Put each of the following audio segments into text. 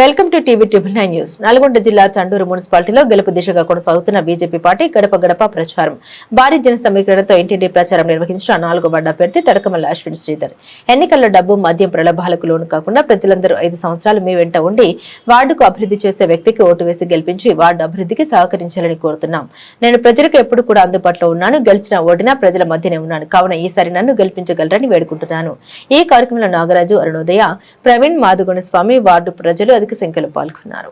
Welcome to TV 9 news. Nalgonda జిల్లా చండూరు మున్సిపాలిటీలో గెలుపు దిశగా కొనసాగుతున్న బీజేపీ పార్టీ గడప గడప ప్రచారం భారీ జన సమీకరణతో ఇంటింటి ప్రచారం నిర్వహించిన 4వ వార్డు అభ్యర్థి తడకమల్ల అశ్విన్ శ్రీధర్. ఎన్నికల్లో డబ్బు మద్యం ప్రలోభాలకు లోను కాకుండా ప్రజలందరూ 5 సంవత్సరాలు మీ వెంట ఉండి వార్డుకు అభివృద్ధి చేసే వ్యక్తికి ఓటు వేసి గెలిపించి వార్డు అభివృద్ధికి సహకరించాలని కోరుతున్నాం. నేను ప్రజలకు ఎప్పుడు కూడా అందుబాటులో ఉన్నాను. గెలిచిన ఓడినా ప్రజల మధ్యనే ఉన్నాను. కావున ఈసారి నన్ను గెలిపించగలరని వేడుకుంటున్నాను. ఈ కార్యక్రమంలో నాగరాజు, అరుణోదయ, ప్రవీణ్, మాదుగుణ స్వామి, వార్డు ప్రజలు అధిక సంఖ్యలో పాల్గొన్నారు.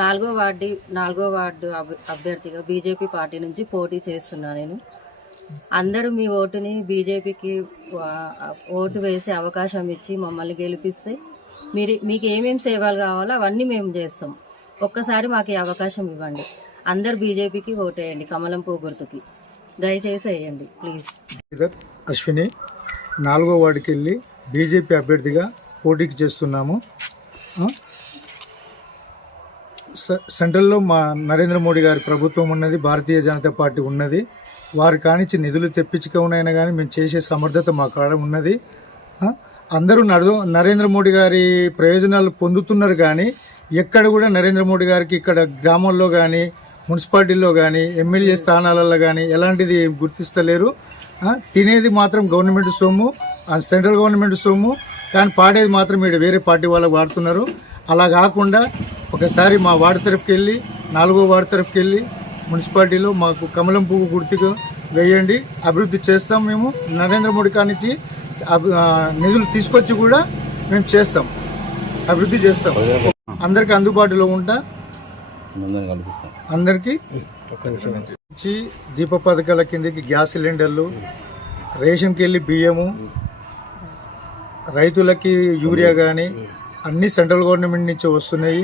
నాలుగో వార్డు అభ్యర్థిగా బీజేపీ పార్టీ నుంచి పోటీ చేస్తున్నా. నేను అందరూ మీ ఓటుని బీజేపీకి ఓటు వేసే అవకాశం ఇచ్చి మమ్మల్ని గెలిపిస్తే మీకు ఏమేమి సేవలు కావాలో అవన్నీ మేము చేస్తాం. ఒక్కసారి మాకు ఈ అవకాశం ఇవ్వండి. అందరు బీజేపీకి ఓటు వేయండి, కమలం పువ్వు గుర్తుకి దయచేసి వేయండి ప్లీజ్. అశ్విని 4వ వార్డుకి వెళ్ళి బీజేపీ అభ్యర్థిగా పోటీకి చేస్తున్నాము. సెంట్రల్లో మా నరేంద్ర మోడీ గారి ప్రభుత్వం ఉన్నది, భారతీయ జనతా పార్టీ ఉన్నది. వారి కానించి నిధులు తెప్పించుకునైనా కానీ మేము చేసే సమర్థత మా కాడ ఉన్నది. అందరూ నరేంద్ర మోడీ గారి ప్రయోజనాలు పొందుతున్నారు, కానీ ఎక్కడ కూడా నరేంద్ర మోడీ గారికి ఇక్కడ గ్రామాల్లో కానీ మున్సిపాలిటీల్లో కానీ ఎమ్మెల్యే స్థానాలలో కానీ ఎలాంటిది గుర్తిస్తలేరు. తినేది మాత్రం గవర్నమెంట్ సొమ్ము, సెంట్రల్ గవర్నమెంట్ సొమ్ము, కానీ పాడేది మాత్రం ఇక్కడ వేరే పార్టీ వాళ్ళకు వాడుతున్నారు. అలా కాకుండా ఒకసారి మా వార్డు తరఫుకి వెళ్ళి 4వ వార్డు తరఫుకి వెళ్ళి మున్సిపాలిటీలో మాకు కమలం పువ్వు గుర్తుకు వేయండి, అభివృద్ధి చేస్తాం. మేము నరేంద్ర మోడీ కానించి నిధులు తీసుకొచ్చి కూడా మేము చేస్తాం, అభివృద్ధి చేస్తాం. అందరికీ అందుబాటులో ఉంటా, అందరికీ దీప పథకాల కిందకి గ్యాస్ సిలిండర్లు, రేషన్కి వెళ్ళి బియ్యము, రైతులకి యూరియా కానీ అన్ని సెంట్రల్ గవర్నమెంట్ నుంచి వస్తున్నాయి.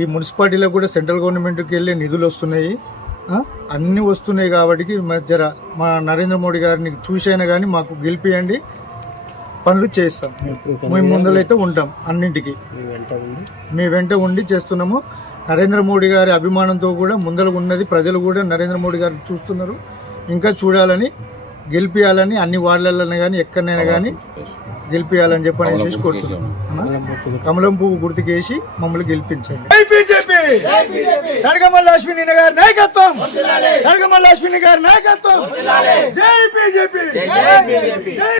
ఈ మున్సిపాలిటీలకు కూడా సెంట్రల్ గవర్నమెంట్కి వెళ్ళే నిధులు వస్తున్నాయి. అన్నీ వస్తున్నాయి కాబట్టి మా నరేంద్ర మోడీ గారిని చూసైనా కానీ మాకు గెలిపియండి, పనులు చేస్తాం. మేము ముందలైతే ఉంటాం, అన్నింటికి మీ వెంట ఉండి చేస్తున్నాము. నరేంద్ర మోడీ గారి అభిమానంతో కూడా ముందర ఉన్నది. ప్రజలు కూడా నరేంద్ర మోడీ గారిని చూస్తున్నారు, ఇంకా చూడాలని, గెలిపియాలని, అన్ని వార్డులలో కానీ ఎక్కడైనా కానీ గెలిపియాలని చెప్పని కోరుతున్నాం. కమలం పువ్వు గుర్తుకేసి మమ్మల్ని గెలిపించండి. తడకమల్ల అశ్విని గారి నాయకత్వం, తడకమల్ల అశ్విని గారి నాయకత్వం. జై బీజేపీ.